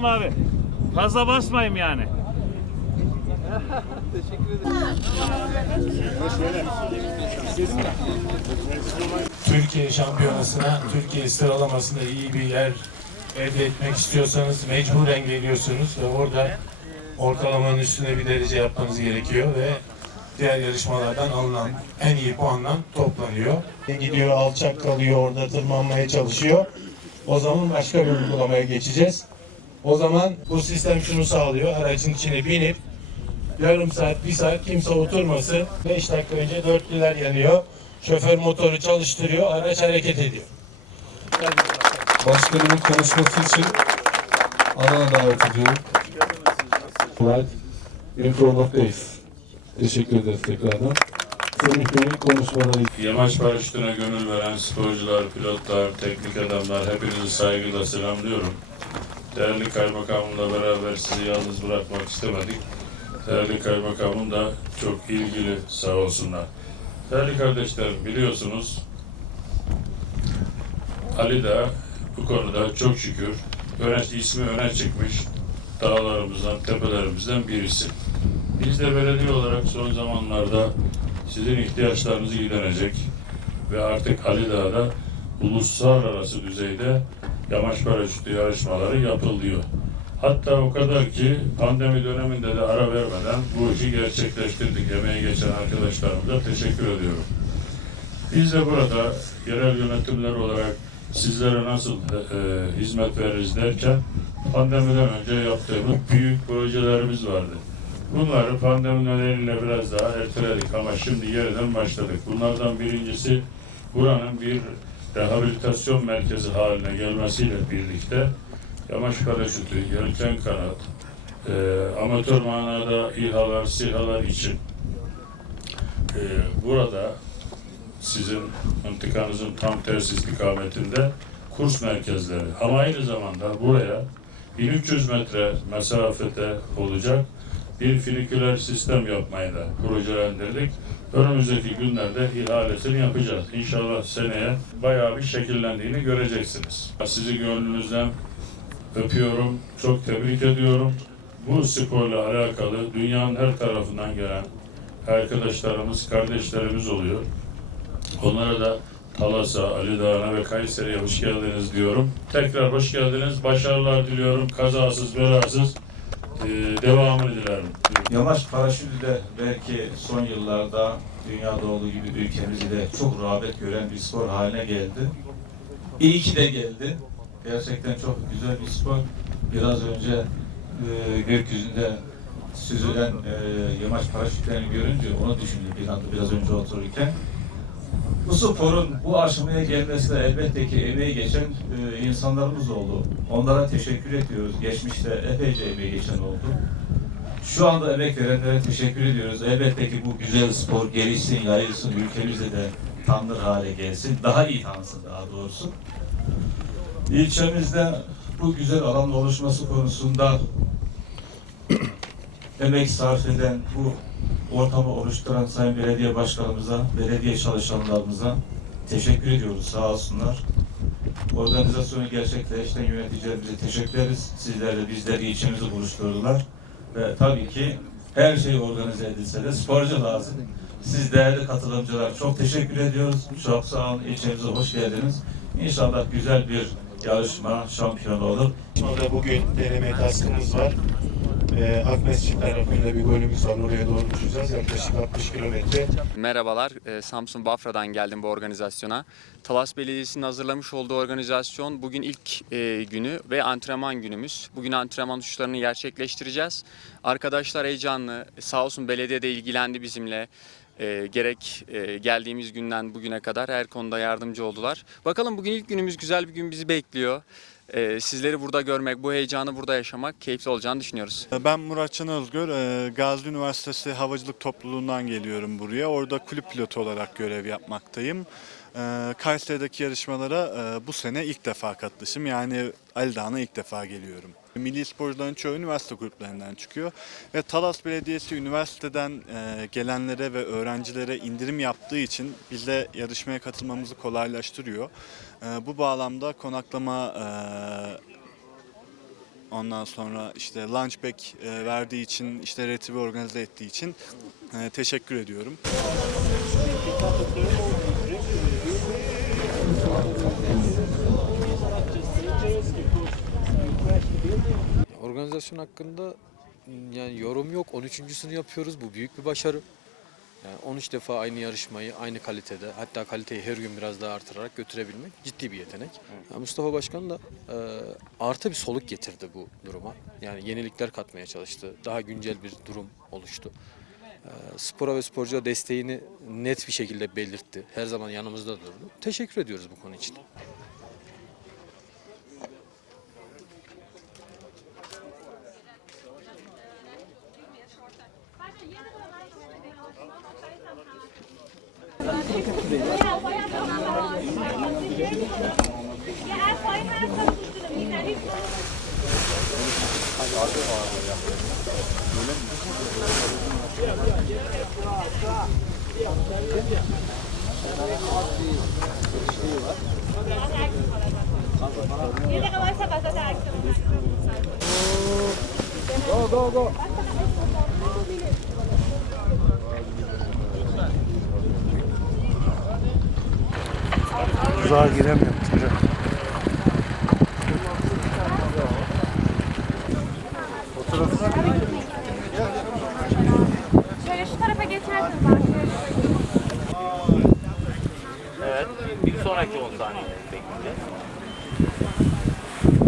Tamam abi. Fazla basmayayım yani. Türkiye şampiyonasına, Türkiye sıralamasında iyi bir yer elde etmek istiyorsanız mecburen geliyorsunuz ve orada ortalamanın üstünde bir derece yapmanız gerekiyor ve diğer yarışmalardan alınan en iyi puanla toplanıyor. Gidiyor alçak kalıyor orada tırmanmaya çalışıyor. O zaman başka bir uygulamaya geçeceğiz. O zaman bu sistem şunu sağlıyor. Aracın içine binip yarım saat, bir saat kimse oturmasın. 5 dakika önce dörtlüler yanıyor. Şoför motoru çalıştırıyor, araç hareket ediyor. Başkanımın konuşması için alana davet ediyorum. Right. In front of days. Teşekkür ederiz tekrardan. Semih Bey'in konuşmaları Yamaç paraşütüne gönül veren sporcular, pilotlar, teknik adamlar hepinizi saygıyla selamlıyorum. Değerli kaymakamımla beraber sizi yalnız bırakmak istemedik. Değerli kaymakamım da çok ilgili sağ olsunlar. Değerli kardeşlerim biliyorsunuz Ali da bu konuda çok şükür öne, ismi öne çıkmış dağlarımızdan, tepelerimizden birisi. Biz de belediye olarak son zamanlarda sizin ihtiyaçlarınızı giderecek ve artık Ali Dağ'da uluslararası düzeyde yamaç paraşütü yarışmaları yapılıyor. Hatta o kadar ki pandemi döneminde de ara vermeden bu işi gerçekleştirdik. Emeği geçen arkadaşlarımıza teşekkür ediyorum. Biz de burada yerel yönetimler olarak sizlere nasıl e, e, hizmet veririz derken pandemiden önce yaptığımız büyük projelerimiz vardı. Bunları pandemi nedeniyle biraz daha erteledik ama şimdi yeniden başladık. Bunlardan birincisi buranın bir rehabilitasyon merkezi haline gelmesiyle birlikte yamaç paraşütü, yelken kanat, e, amatör manada İHA'lar, SİHA'lar için e, burada sizin mıntıkanızın tam tersi istikametinde kurs merkezleri ama aynı zamanda buraya 1300 metre mesafede olacak bir filiküler sistem yapmayı da projelendirdik. Önümüzdeki günlerde ihalesini yapacağız. İnşallah seneye bayağı bir şekillendiğini göreceksiniz. Sizi gönlünüzden öpüyorum, çok tebrik ediyorum. Bu sporla alakalı dünyanın her tarafından gelen arkadaşlarımız, kardeşlerimiz oluyor. Onlara da Talas'a, Ali Dağı'na ve Kayseri'ye hoş geldiniz diyorum. Tekrar hoş geldiniz. Başarılar diliyorum. Kazasız, belasız e, devamını dilerim. Yamaç paraşütü de belki son yıllarda dünyada olduğu gibi ülkemizde de çok rağbet gören bir spor haline geldi. İyi ki de geldi. Gerçekten çok güzel bir spor. Biraz önce e, gökyüzünde süzülen e, yamaç paraşütlerini görünce onu düşündüm bir anda biraz önce otururken. Bu sporun bu aşamaya gelmesine elbette ki emeği geçen e, insanlarımız oldu. Onlara teşekkür ediyoruz. Geçmişte epeyce emeği geçen oldu. Şu anda emek verenlere teşekkür ediyoruz. Elbette ki bu güzel spor gelişsin, yayılsın, ülkemizde de tanınır hale gelsin. Daha iyi tanınsın daha doğrusu. İlçemizde bu güzel alanın oluşması konusunda emek sarf eden bu ortamı oluşturan Sayın Belediye Başkanımıza, belediye çalışanlarımıza teşekkür ediyoruz. Sağ olsunlar. Organizasyonu gerçekleştiren yöneticilerimize teşekkür ederiz. Sizler de bizleri ilçemizi buluşturdular. Ve tabii ki her şey organize edilse de sporcu lazım. Siz değerli katılımcılar çok teşekkür ediyoruz. Çok sağ olun. İlçemize hoş geldiniz. İnşallah güzel bir yarışma, şampiyonu olur. Orada bugün deneme taskımız var. Ee, Akmescit tarafında bir golümüz var. Oraya doğru uçacağız. Yaklaşık 60 kilometre. Merhabalar, e, Samsun Bafra'dan geldim bu organizasyona. Talas Belediyesi'nin hazırlamış olduğu organizasyon bugün ilk e, günü ve antrenman günümüz. Bugün antrenman uçuşlarını gerçekleştireceğiz. Arkadaşlar heyecanlı, sağ olsun belediye de ilgilendi bizimle. E, gerek e, geldiğimiz günden bugüne kadar her konuda yardımcı oldular. Bakalım bugün ilk günümüz güzel bir gün bizi bekliyor. E, sizleri burada görmek, bu heyecanı burada yaşamak keyifli olacağını düşünüyoruz. Ben Muratcan Özgür, e, Gazi Üniversitesi Havacılık Topluluğundan geliyorum buraya. Orada kulüp pilotu olarak görev yapmaktayım. E, Kayseri'deki yarışmalara e, bu sene ilk defa katılışım. Yani Ali Dağı'na ilk defa geliyorum. Milli sporcuların çoğu üniversite gruplarından çıkıyor. Ve Talas Belediyesi üniversiteden e, gelenlere ve öğrencilere indirim yaptığı için bize yarışmaya katılmamızı kolaylaştırıyor. E, Bu bağlamda konaklama e, Ondan sonra işte lunchback verdiği için, işte retibi organize ettiği için teşekkür ediyorum. Organizasyon hakkında yani yorum yok. 13.sünü yapıyoruz. Bu büyük bir başarı. Yani 13 defa aynı yarışmayı aynı kalitede hatta kaliteyi her gün biraz daha artırarak götürebilmek ciddi bir yetenek. Yani Mustafa Başkan da e, artı bir soluk getirdi bu duruma. Yani yenilikler katmaya çalıştı. Daha güncel bir durum oluştu. E, spora ve sporcuya desteğini net bir şekilde belirtti. Her zaman yanımızda durdu. Teşekkür ediyoruz bu konu için. Go, go, go. tuzağa giremiyor çocuk. Şöyle şu tarafa geçersiniz. Evet. Bir sonraki 10 saniye.